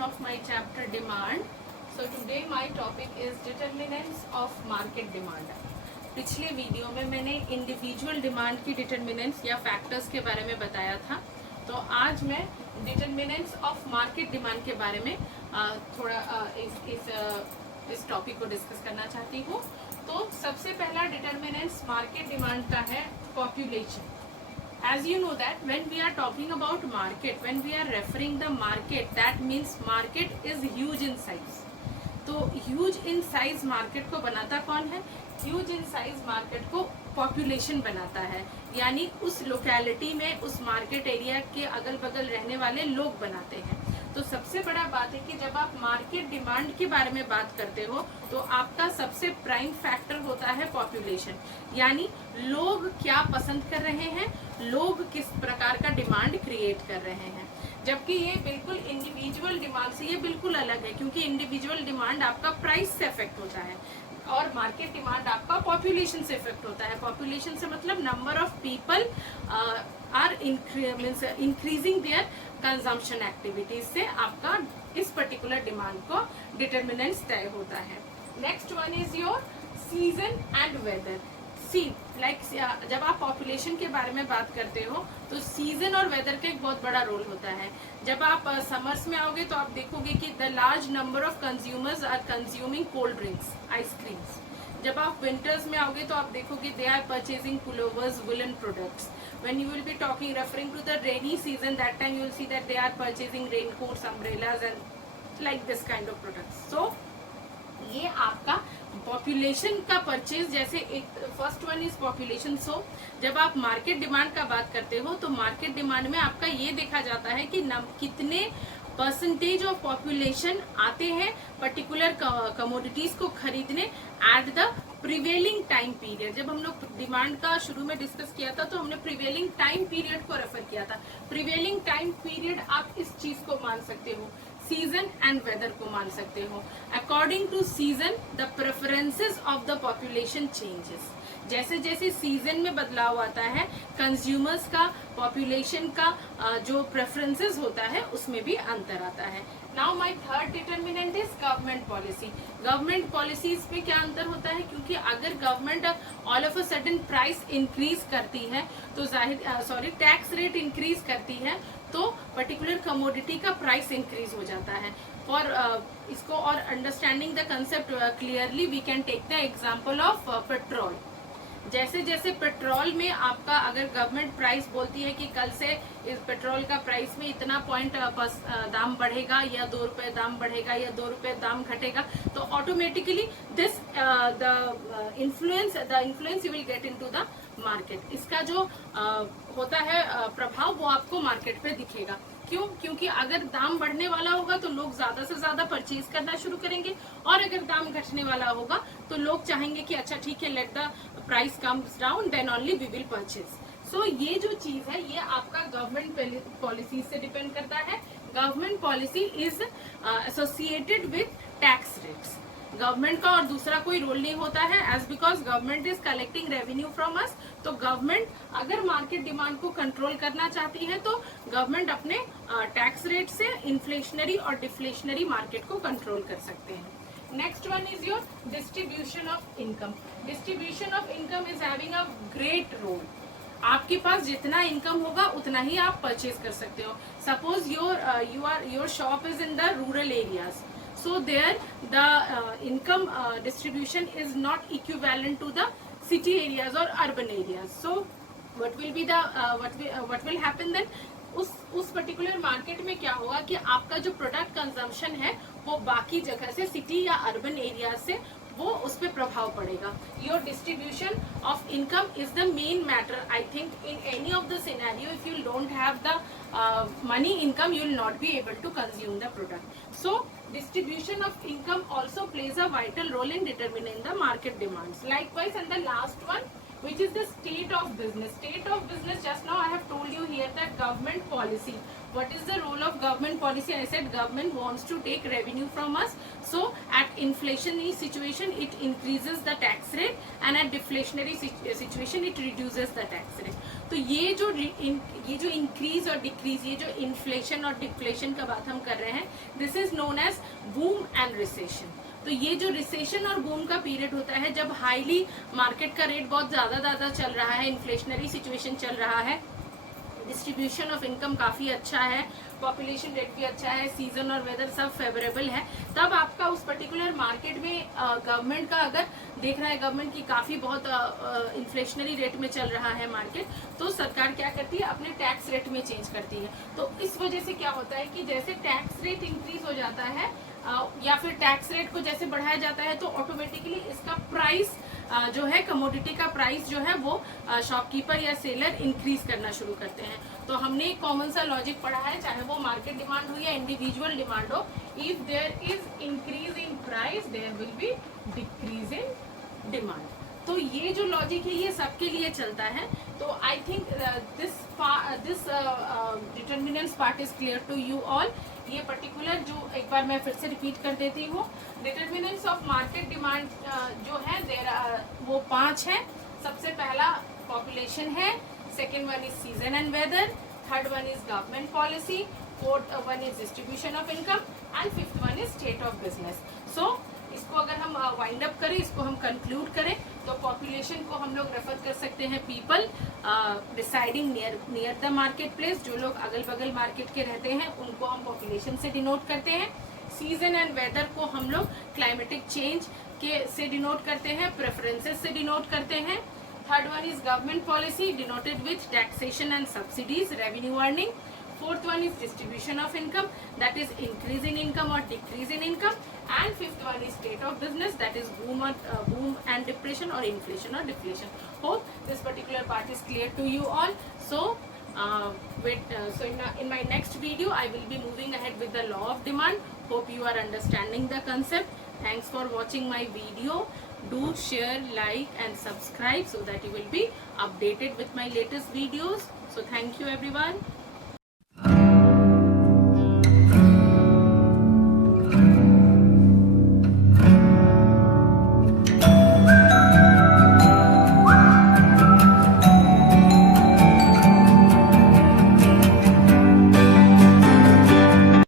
continuation of my chapter demand. So today my topic is determinants of market demand. पिछले video में मैंने individual demand की determinants या factors के बारे में बताया था, तो आज मैं डिटरमिनेंट्स ऑफ मार्केट डिमांड के बारे में थोड़ा इस टॉपिक को डिस्कस करना चाहती हूँ। तो सबसे पहला डिटरमिनेंट्स मार्केट डिमांड का है population. As you know that when we are talking about market, when we are referring the market, that means market is huge in size. तो huge in size market को बनाता कौन है? Huge in size market को population बनाता है, यानी उस लोकेलिटी में, उस मार्केट एरिया के अगल बगल रहने वाले लोग बनाते हैं. तो सबसे बड़ा बात है कि जब आप मार्केट डिमांड के बारे में बात करते हो तो आपका सबसे प्राइम फैक्टर होता है पॉपुलेशन, यानी लोग क्या पसंद कर रहे हैं, लोग किस प्रकार का डिमांड क्रिएट कर रहे हैं. जबकि ये बिल्कुल इंडिविजुअल डिमांड से ये बिल्कुल अलग है, क्योंकि इंडिविजुअल डिमांड आपका प्राइस से इफेक्ट होता है और मार्केट डिमांड आपका पॉपुलेशन से इफेक्ट होता है. पॉपुलेशन से मतलब number of people are increasing their consumption activities से आपका इस पर्टिकुलर डिमांड को डिटरमिनेंट्स तय होता है. Next one is your season and weather. जब आप पॉपुलेशन के बारे में बात करते हो तो सीजन और वेदर का एक बहुत बड़ा रोल होता है. जब आप समर्स में आओगे तो आप देखोगे कि the large number of consumers are consuming cold drinks, ice creams. जब आप विंटर्स में आओगे तो आप देखोगे they are purchasing pullovers, woollen products. When you will be talking referring to the rainy season, that time you will see that they are purchasing raincoats, umbrellas and like this kind of products. So ये आपका population का purchase, जैसे एक first one is population. So जब आप market demand का बात करते हो तो मार्केट डिमांड में आपका ये देखा जाता है कि कितने परसेंटेज ऑफ पॉपुलेशन आते हैं पर्टिकुलर कमोडिटीज को खरीदने at the prevailing time period. जब हम लोग डिमांड का शुरू में डिस्कस किया था तो हमने प्रिवेलिंग टाइम पीरियड को रेफर किया था. प्रिवेलिंग टाइम पीरियड आप इस चीज को मान सकते हो, सीजन एंड वेदर को मान सकते हो. According to season the preferences of the population changes. जैसे जैसे सीजन में बदलाव आता है, कंज्यूमर्स का, पॉपुलेशन का जो प्रेफरेंसेस होता है उसमें भी अंतर आता है. Now my third determinant is government policy. Government policies में क्या अंतर होता है, क्योंकि अगर government all of a sudden price increase करती है तो टैक्स रेट इंक्रीज करती है तो पर्टिकुलर कमोडिटी का प्राइस इंक्रीज हो जाता है. फॉर इसको और understanding the concept clearly we can take the example of petrol. जैसे जैसे पेट्रोल में आपका अगर गवर्नमेंट प्राइस बोलती है कि कल से इस पेट्रोल का प्राइस में इतना पॉइंट दाम बढ़ेगा या 2 रुपए दाम बढ़ेगा या 2 रुपए दाम घटेगा, तो automatically this the influence you will get into the market. इसका जो होता है प्रभाव वो आपको मार्केट पे दिखेगा. क्यों? क्योंकि अगर दाम बढ़ने वाला होगा तो लोग ज्यादा से ज्यादा परचेज करना शुरू करेंगे, और अगर दाम घटने वाला होगा तो लोग चाहेंगे कि अच्छा ठीक है, let the price comes down, then only we will purchase. So ये जो चीज है ये आपका गवर्नमेंट पॉलिसी से डिपेंड करता है. Government policy is associated with tax rates. Government का और दूसरा कोई रोल नहीं होता है, as because government is collecting revenue from us. तो गवर्नमेंट अगर मार्केट डिमांड को कंट्रोल करना चाहती है तो गवर्नमेंट अपने टैक्स रेट से इन्फ्लेशनरी और डिफ्लेशनरी मार्केट को कंट्रोल कर सकते हैं. Next one is your distribution of income. Distribution of income is having a great role. आपके पास जितना इनकम होगा उतना ही आप परचेज कर सकते हो. Suppose your shop is in the rural areas, so there the income distribution is not equivalent to the city areas or urban areas. So what will be the what will happen then, उस particular market में क्या होगा कि आपका जो product consumption है वो बाकी जगह से, सिटी या अर्बन एरिया से, वो उस पर प्रभाव पड़ेगा. Your distribution of income is the main matter. I think in any of the scenario if you don't have the money income you will not be able to consume the product. So distribution of income also plays a vital role in determining the market demands. Likewise, and the last one which is the state of business. State of business, just now I have told you here that government policy. What is the role of government policy? I said government wants to take revenue from us, so at inflationary situation it increases the tax rate, and at deflationary situation it reduces the tax rate. तो ये जो increase और decrease, ये जो inflation और deflation का बात हम कर रहे हैं, this is known as boom and recession. तो ये जो रिसेशन और बूम का पीरियड होता है, जब हाईली मार्केट का रेट बहुत ज्यादा चल रहा है, इन्फ्लेशनरी सिचुएशन चल रहा है, डिस्ट्रीब्यूशन ऑफ इनकम काफी अच्छा है, पॉपुलेशन रेट भी अच्छा है, सीजन और वेदर सब फेवरेबल है, तब आपका उस पर्टिकुलर मार्केट में गवर्नमेंट का अगर देख रहा है गवर्नमेंट की काफी बहुत इन्फ्लेशनरी रेट में चल रहा है मार्केट, तो सरकार क्या करती है, अपने टैक्स रेट में चेंज करती है. तो इस वजह से क्या होता है कि जैसे टैक्स रेट इंक्रीज हो जाता है या फिर टैक्स रेट को जैसे बढ़ाया जाता है, तो ऑटोमेटिकली इसका प्राइस जो है, कमोडिटी का प्राइस जो है वो शॉपकीपर या सेलर इंक्रीज करना शुरू करते हैं. तो हमने एक कॉमन सा लॉजिक पढ़ा है, चाहे वो मार्केट डिमांड हो या इंडिविजुअल डिमांड हो, if there is increase in price there will be decrease in demand. तो ये जो लॉजिक है ये सबके लिए चलता है. तो I think this determinants part is clear to you all. ये पर्टिकुलर जो एक बार मैं फिर से रिपीट कर देती हूँ, डिटर्मिनेंट्स ऑफ मार्केट डिमांड जो है वो 5 है. सबसे पहला पॉपुलेशन है, second one is season and weather, third one is government policy, fourth one is distribution of income, and fifth one is state of business. So इसको अगर हम वाइंड अप करें, इसको हम कंक्लूड करें, तो पॉपुलेशन को हम लोग रेफर कर सकते हैं people residing near the market place. जो लोग अगल बगल मार्केट के रहते हैं उनको हम पॉपुलेशन से डिनोट करते हैं. सीजन एंड वेदर को हम लोग क्लाइमेटिक चेंज के से डिनोट करते हैं, प्रेफरेंसेस से डिनोट करते हैं. Third one is government policy denoted with taxation and subsidies, revenue earning. Fourth one is distribution of income, that is increase in income or decrease in income, and fifth one is state of business, that is boom and depression or inflation or deflation. Hope this particular part is clear to you all. So in my next video I will be moving ahead with the law of demand. Hope you are understanding the concept. Thanks for watching my video. Do share, like and subscribe so that you will be updated with my latest videos. So thank you everyone.